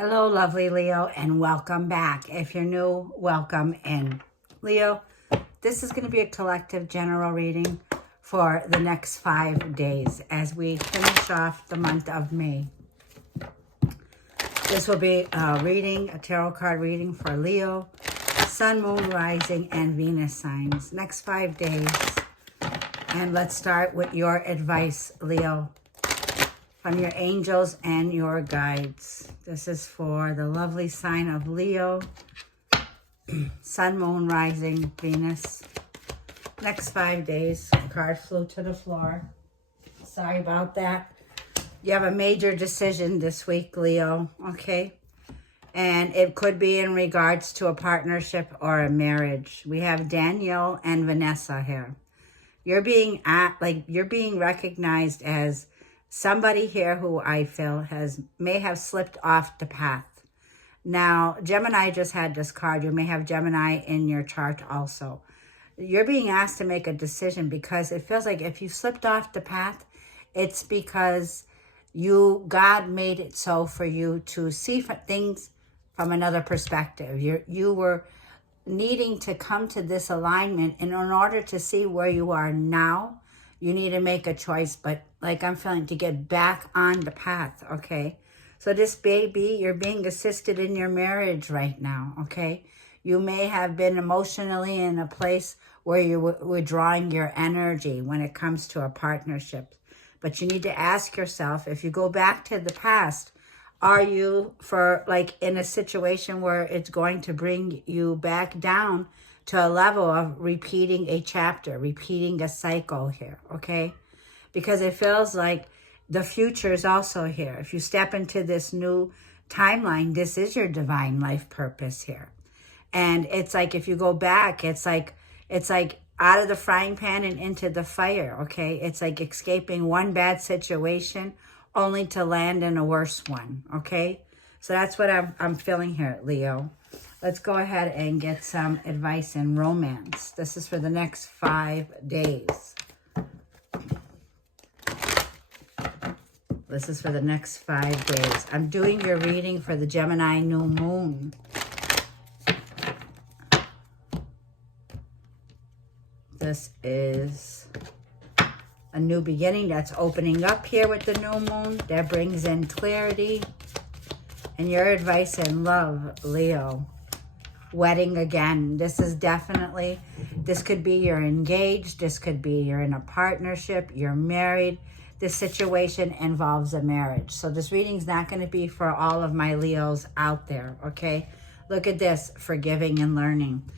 Hello, lovely Leo, and welcome back. If you're new, welcome in. Leo, this is going to be a collective general reading for the next 5 days as we finish off the month of May. This will be a tarot card reading for Leo, Sun, Moon, Rising, and Venus signs. Next 5 days. And let's start with your advice, Leo, from your angels and your guides. This is for the lovely sign of Leo, Sun, Moon, Rising, Venus. Next 5 days. The card flew to the floor. Sorry about that. You have a major decision this week, Leo, okay? And it could be in regards to a partnership or a marriage. We have Danielle and Vanessa here. You're being recognized as somebody here who I feel may have slipped off the path. Now, Gemini just had this card. You may have Gemini in your chart also. You're being asked to make a decision because it feels like if you slipped off the path, it's because God made it so for you to see things from another perspective. You were needing to come to this alignment, and in order to see where you are now, you need to make a choice, but like I'm feeling, to get back on the path, okay? So this baby, you're being assisted in your marriage right now, okay? You may have been emotionally in a place where you were withdrawing your energy when it comes to a partnership. But you need to ask yourself, if you go back to the past, are you in a situation where it's going to bring you back down to a level of repeating a chapter, repeating a cycle here, okay? Because it feels like the future is also here. If you step into this new timeline, this is your divine life purpose here. And it's like if you go back, it's like out of the frying pan and into the fire, okay? It's like escaping one bad situation only to land in a worse one, okay? So that's what I'm feeling here, Leo. Let's go ahead and get some advice in romance. This is for the next 5 days. This is for the next 5 days. I'm doing your reading for the Gemini new moon. This is a new beginning that's opening up here with the new moon. That brings in clarity. And your advice in love, Leo. Wedding again. This could be you're engaged. This could be you're in a partnership. You're married. This situation involves a marriage. So this reading's not going to be for all of my Leos out there, okay? Look at this, forgiving and learning.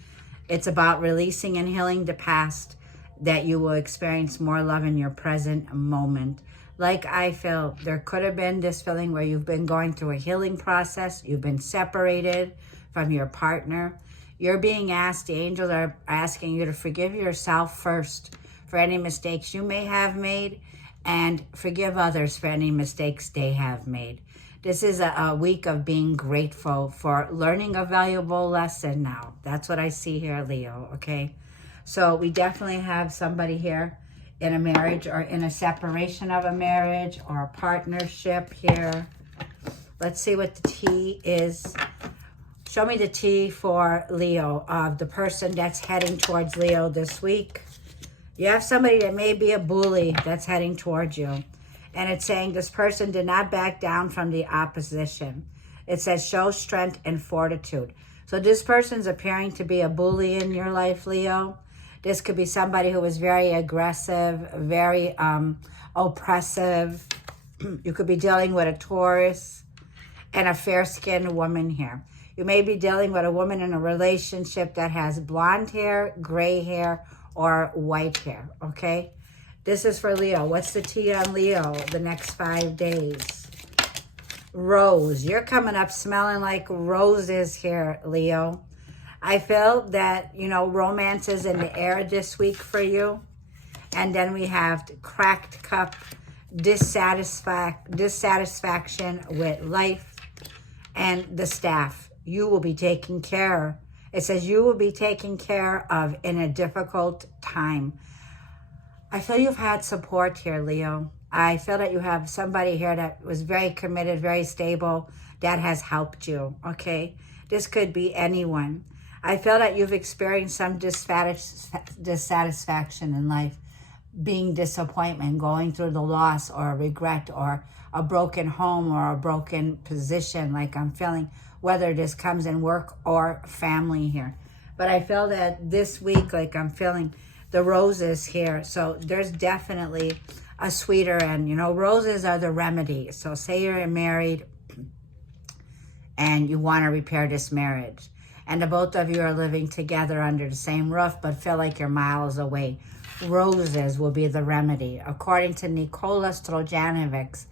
It's about releasing and healing the past, that you will experience more love in your present moment. Like I feel, there could have been this feeling where you've been going through a healing process. You've been separated from your partner. You're being asked, the angels are asking you to forgive yourself first for any mistakes you may have made, and forgive others for any mistakes they have made. This is a week of being grateful for learning a valuable lesson now. That's what I see here, Leo, okay? So we definitely have somebody here in a marriage or in a separation of a marriage or a partnership here. Let's see what the T is. Show me the T for Leo, of the person that's heading towards Leo this week. You have somebody that may be a bully that's heading towards you. And it's saying this person did not back down from the opposition. It says show strength and fortitude. So this person's appearing to be a bully in your life, Leo. This could be somebody who is very aggressive, very oppressive. You could be dealing with a Taurus and a fair-skinned woman here. You may be dealing with a woman in a relationship that has blonde hair, gray hair, or white hair, okay? This is for Leo. What's the T on Leo the next 5 days? Rose. You're coming up smelling like roses here, Leo. I feel that, romance is in the air this week for you. And then we have cracked cup, dissatisfaction with life, and the staff. You will be taken care. It says you will be taken care of in a difficult time. I feel you've had support here, Leo. I feel that you have somebody here that was very committed, very stable, that has helped you, okay? This could be anyone. I feel that you've experienced some dissatisfaction in life, being disappointment, going through the loss or regret or a broken home or a broken position, like I'm feeling, whether this comes in work or family here. But I feel that this week, like I'm feeling the roses here. So there's definitely a sweeter end. You know, roses are the remedy. So say you're married and you want to repair this marriage, and the both of you are living together under the same roof but feel like you're miles away. Roses will be the remedy. According to Nicholas Trojanovic,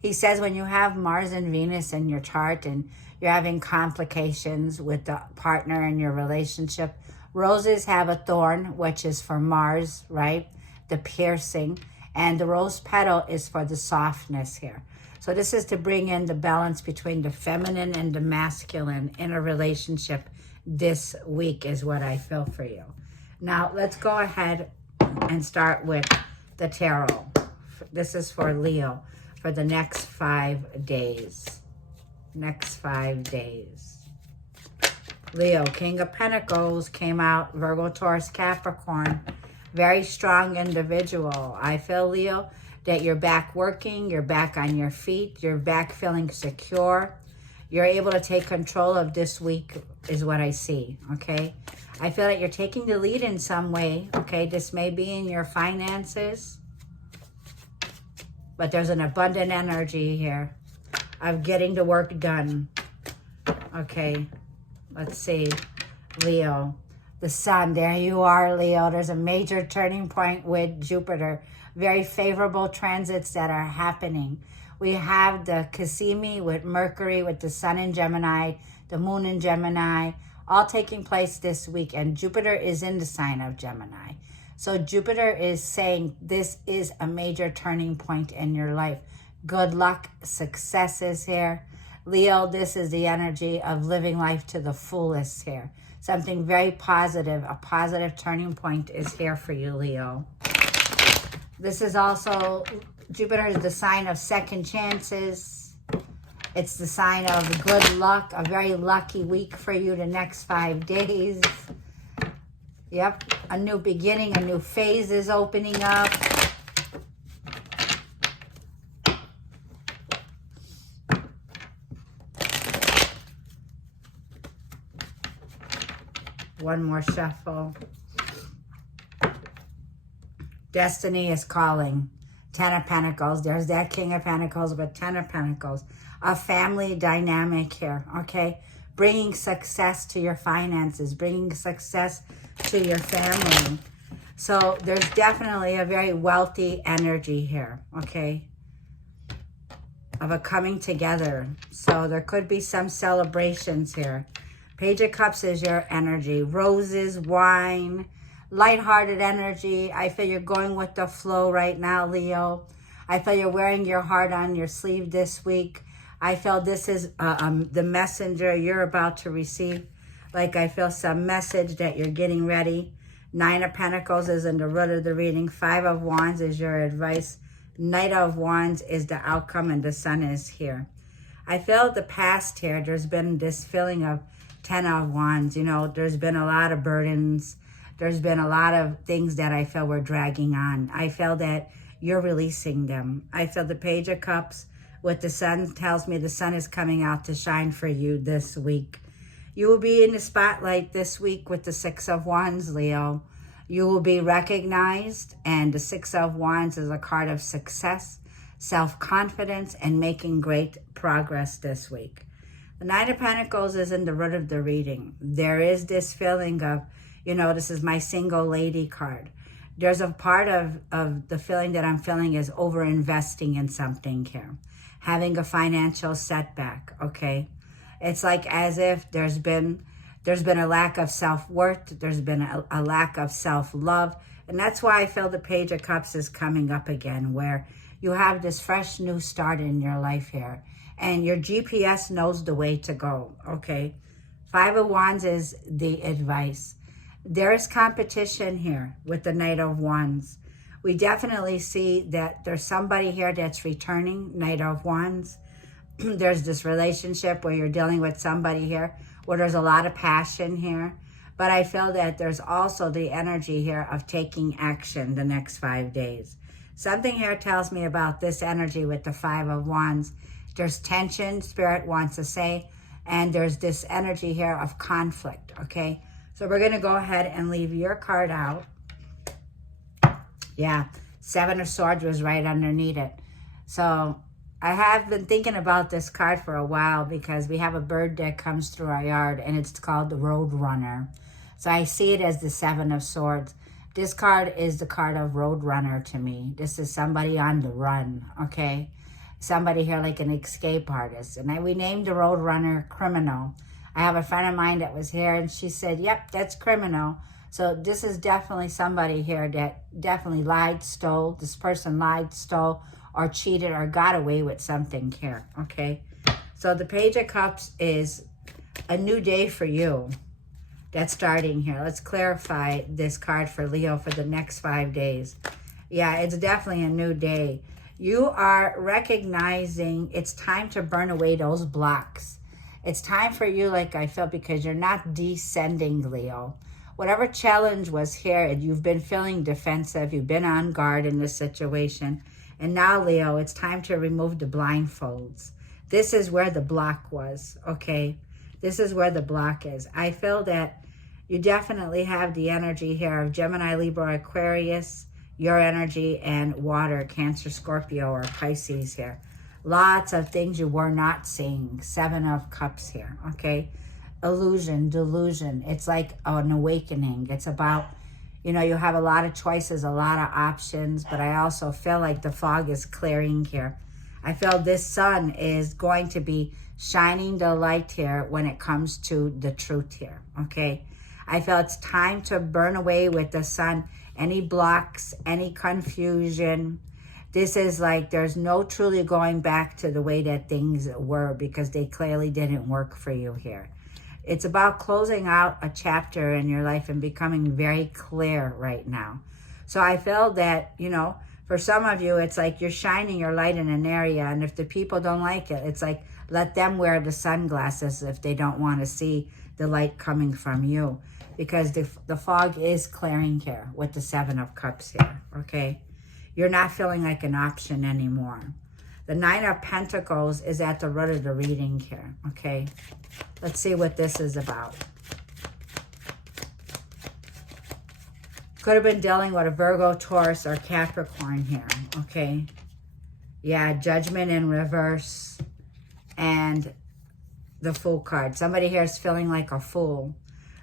he says when you have Mars and Venus in your chart and you're having complications with the partner in your relationship, roses have a thorn, which is for Mars, right? The piercing. And the rose petal is for the softness here. So this is to bring in the balance between the feminine and the masculine in a relationship this week is what I feel for you. Now, let's go ahead and start with the tarot. This is for Leo for the next 5 days. Next 5 days. Leo, King of Pentacles came out, Virgo, Taurus, Capricorn. Very strong individual. I feel, Leo, that you're back working, you're back on your feet, you're back feeling secure. You're able to take control of this week is what I see, okay? I feel that you're taking the lead in some way, okay? This may be in your finances, but there's an abundant energy here of getting the work done, okay? Let's see, Leo. The sun, there you are, Leo. There's a major turning point with Jupiter. Very favorable transits that are happening. We have the Cassimi with Mercury, with the sun in Gemini, the moon in Gemini, all taking place this week. And Jupiter is in the sign of Gemini. So Jupiter is saying this is a major turning point in your life. Good luck, success is here. Leo, this is the energy of living life to the fullest here. Something very positive, a positive turning point is here for you, Leo. This is also, Jupiter is the sign of second chances. It's the sign of good luck, a very lucky week for you the next 5 days. Yep, a new beginning, a new phase is opening up. One more shuffle. Destiny is calling. 10 of Pentacles. There's that King of Pentacles, but 10 of Pentacles. A family dynamic here, okay? Bringing success to your finances, bringing success to your family. So there's definitely a very wealthy energy here, okay? Of a coming together. So there could be some celebrations here. Page of Cups is your energy. Roses, wine, lighthearted energy. I feel you're going with the flow right now, Leo. I feel you're wearing your heart on your sleeve this week. I feel this is the messenger you're about to receive. Like I feel some message that you're getting ready. 9 of Pentacles is in the root of the reading. 5 of Wands is your advice. Knight of Wands is the outcome, and the sun is here. I feel the past here, there's been this feeling of 10 of Wands. You know, there's been a lot of burdens. There's been a lot of things that I feel were dragging on. I feel that you're releasing them. I feel the Page of Cups with the sun tells me the sun is coming out to shine for you this week. You will be in the spotlight this week with the 6 of Wands, Leo. You will be recognized, and the 6 of Wands is a card of success, self-confidence, and making great progress this week. The 9 of Pentacles is in the root of the reading. There is this feeling of, you know, this is my single lady card. There's a part of the feeling that I'm feeling is over-investing in something here. Having a financial setback, okay? It's like as if there's been a lack of self-worth. There's been a lack of self-love. And that's why I feel the Page of Cups is coming up again, where you have this fresh new start in your life here. And your GPS knows the way to go, okay? 5 of Wands is the advice. There is competition here with the Knight of Wands. We definitely see that there's somebody here that's returning, Knight of Wands. There's this relationship where you're dealing with somebody here where there's a lot of passion here. But I feel that there's also the energy here of taking action the next 5 days. Something here tells me about this energy with the Five of Wands. There's tension, Spirit wants to say, and there's this energy here of conflict, okay? So we're going to go ahead and leave your card out. Yeah, Seven of Swords was right underneath it. So I have been thinking about this card for a while because we have a bird that comes through our yard and it's called the Road Runner. So I see it as the Seven of Swords. This card is the card of Road Runner to me. This is somebody on the run, okay? Somebody here like an escape artist. And we named the Road Runner Criminal. I have a friend of mine that was here and she said, yep, that's criminal. So this is definitely somebody here that definitely lied, stole. This person lied, stole, or cheated, or got away with something here, okay? So the Page of Cups is a new day for you that's starting here. Let's clarify this card for Leo for the next 5 days. Yeah, it's definitely a new day. You are recognizing it's time to burn away those blocks. It's time for you, like I felt, because you're not descending, Leo. Whatever challenge was here, and you've been feeling defensive, you've been on guard in this situation. And now, Leo, it's time to remove the blindfolds. This is where the block was, okay? This is where the block is. I feel that you definitely have the energy here of Gemini, Libra, Aquarius, your energy, and water, Cancer, Scorpio, or Pisces here. Lots of things you were not seeing. Seven of Cups here, okay? Illusion, delusion. It's like an awakening. It's about, you know, you have a lot of choices, a lot of options, but I also feel like the fog is clearing here. I feel this sun is going to be shining the light here when it comes to the truth here, okay? I feel it's time to burn away with the sun any blocks, any confusion. This is like there's no truly going back to the way that things were because they clearly didn't work for you here. It's about closing out a chapter in your life and becoming very clear right now. So I feel that, you know, for some of you, it's like you're shining your light in an area. And if the people don't like it, it's like, let them wear the sunglasses if they don't want to see the light coming from you. Because the fog is clearing here with the Seven of Cups here, okay? You're not feeling like an option anymore. The Nine of Pentacles is at the root of the reading here, okay? Let's see what this is about. Could have been dealing with a Virgo, Taurus, or Capricorn here, okay? Yeah, Judgment in reverse and the Fool card. Somebody here is feeling like a fool.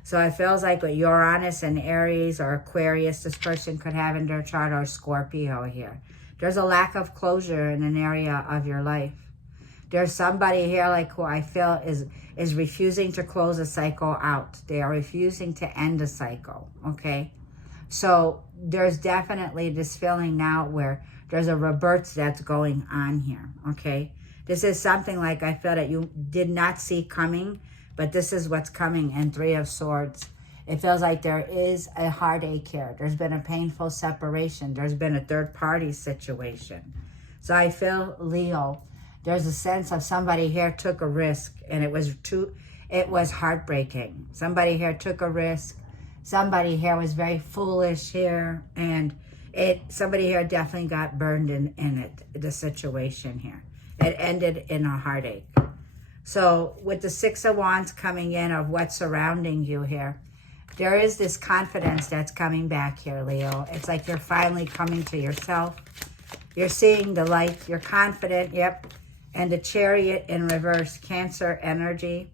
So it feels like with Uranus and Aries or Aquarius, this person could have in their chart, or Scorpio here. There's a lack of closure in an area of your life. There's somebody here like who I feel is refusing to close a cycle out. They are refusing to end a cycle, okay? So there's definitely this feeling now where there's a rebirth that's going on here, okay? This is something like I feel that you did not see coming, but this is what's coming in Three of Swords. It feels like there is a heartache here. There's been a painful separation. There's been a third-party situation. So I feel, Leo, there's a sense of somebody here took a risk, and it was heartbreaking. Somebody here took a risk. Somebody here was very foolish here, and somebody here definitely got burned in the situation here. It ended in a heartache. So with the Six of Wands coming in of what's surrounding you here, there is this confidence that's coming back here, Leo. It's like you're finally coming to yourself. You're seeing the light. You're confident, yep. And the Chariot in reverse, Cancer energy.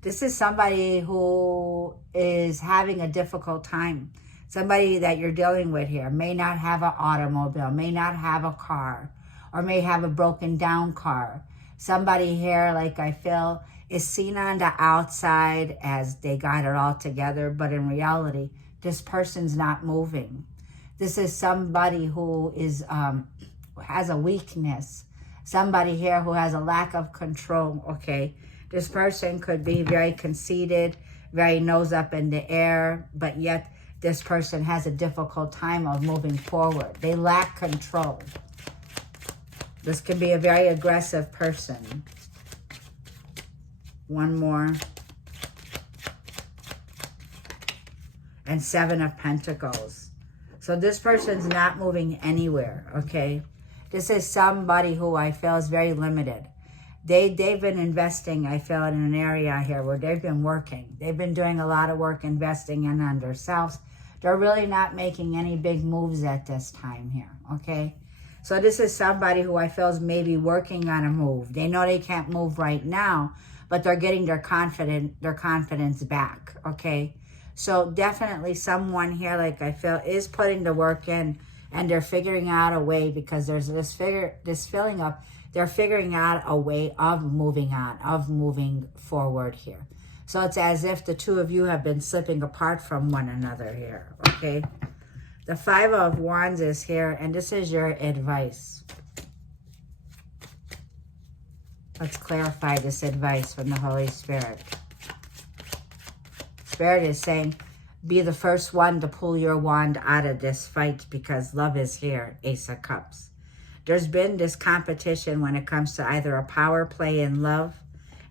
This is somebody who is having a difficult time. Somebody that you're dealing with here may not have an automobile, may not have a car, or may have a broken down car. Somebody here, like I feel, is seen on the outside as they got it all together, but in reality, this person's not moving. This is somebody who is has a weakness. Somebody here who has a lack of control, okay? This person could be very conceited, very nose up in the air, but yet this person has a difficult time of moving forward. They lack control. This could be a very aggressive person. One more. And 7 of Pentacles. So this person's not moving anywhere, okay? This is somebody who I feel is very limited. They've been investing, I feel, in an area here where they've been working. They've been doing a lot of work investing in themselves. They're really not making any big moves at this time here, okay? So this is somebody who I feel is maybe working on a move. They know they can't move right now, but they're getting their confidence back, okay? So definitely someone here, like I feel, is putting the work in, and they're figuring out a way, because there's this feeling of they're figuring out a way of moving on, of moving forward here. So it's as if the two of you have been slipping apart from one another here, okay? The 5 of Wands is here, and this is your advice. Let's clarify this advice from the Holy Spirit. Spirit is saying, be the first one to pull your wand out of this fight, because love is here, Ace of Cups. There's been this competition when it comes to either a power play in love,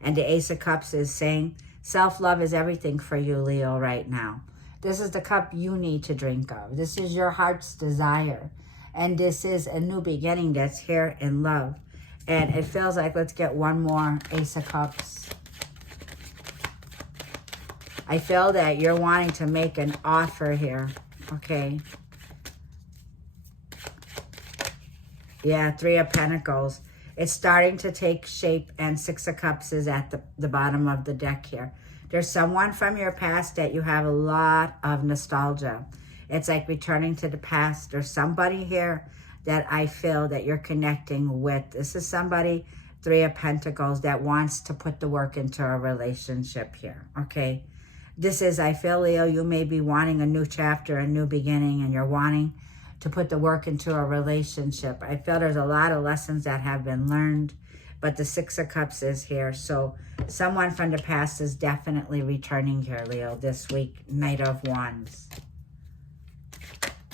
and the Ace of Cups is saying, self-love is everything for you, Leo, right now. This is the cup you need to drink of. This is your heart's desire, and this is a new beginning that's here in love. And it feels like, let's get one more Ace of Cups. I feel that you're wanting to make an offer here, okay? Yeah, 3 of Pentacles. It's starting to take shape, and 6 of Cups is at the bottom of the deck here. There's someone from your past that you have a lot of nostalgia. It's like returning to the past. There's somebody here that I feel that you're connecting with. This is somebody, 3 of Pentacles, that wants to put the work into a relationship here, okay? This is, I feel, Leo, you may be wanting a new chapter, a new beginning, and you're wanting to put the work into a relationship. I feel there's a lot of lessons that have been learned, but the 6 of Cups is here. So someone from the past is definitely returning here, Leo, this week. Knight of Wands.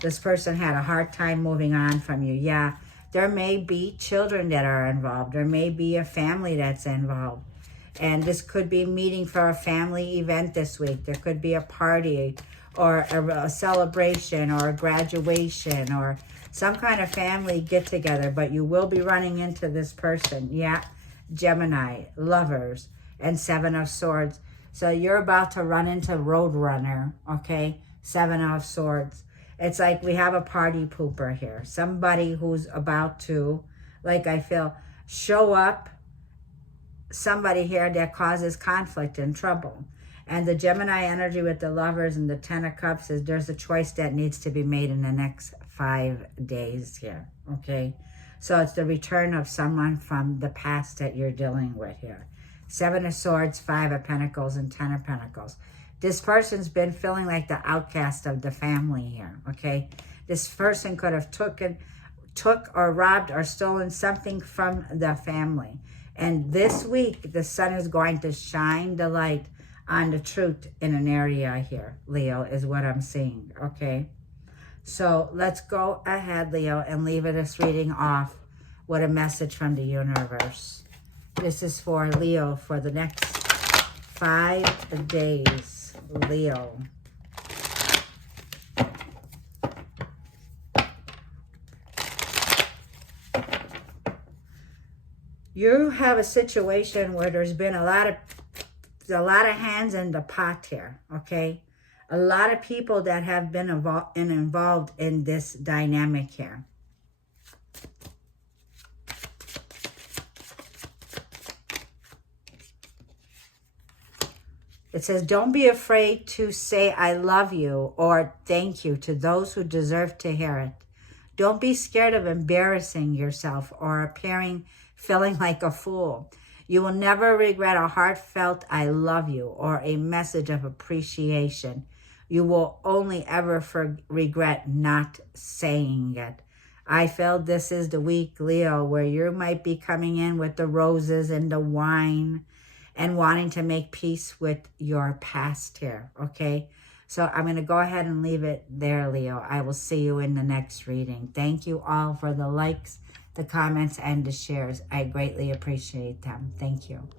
This person had a hard time moving on from you. Yeah, there may be children that are involved. There may be a family that's involved. And this could be a meeting for a family event this week. There could be a party or a celebration or a graduation or some kind of family get-together. But you will be running into this person. Yeah, Gemini, Lovers, and 7 of Swords. So you're about to run into Roadrunner, okay? 7 of Swords. It's like we have a party pooper here. Somebody who's about to, like I feel, show up. Somebody here that causes conflict and trouble. And the Gemini energy with the Lovers and the 10 of Cups is there's a choice that needs to be made in the next 5 days here, okay? So it's the return of someone from the past that you're dealing with here. 7 of Swords, 5 of Pentacles, and 10 of Pentacles. This person's been feeling like the outcast of the family here, okay? This person could have took or robbed or stolen something from the family. And this week, the sun is going to shine the light on the truth in an area here, Leo, is what I'm seeing, okay? So let's go ahead, Leo, and leave this reading off with a message from the universe. This is for Leo for the next 5 days, Leo. You have a situation where there's been a lot of hands in the pot here, okay? A lot of people that have been involved in this dynamic here. It says, don't be afraid to say I love you or thank you to those who deserve to hear it. Don't be scared of embarrassing yourself or feeling like a fool. You will never regret a heartfelt I love you or a message of appreciation. You will only ever regret not saying it. I feel this is the week, Leo, where you might be coming in with the roses and the wine and wanting to make peace with your past here, okay? So I'm going to go ahead and leave it there, Leo. I will see you in the next reading. Thank you all for the likes, the comments, and the shares. I greatly appreciate them. Thank you.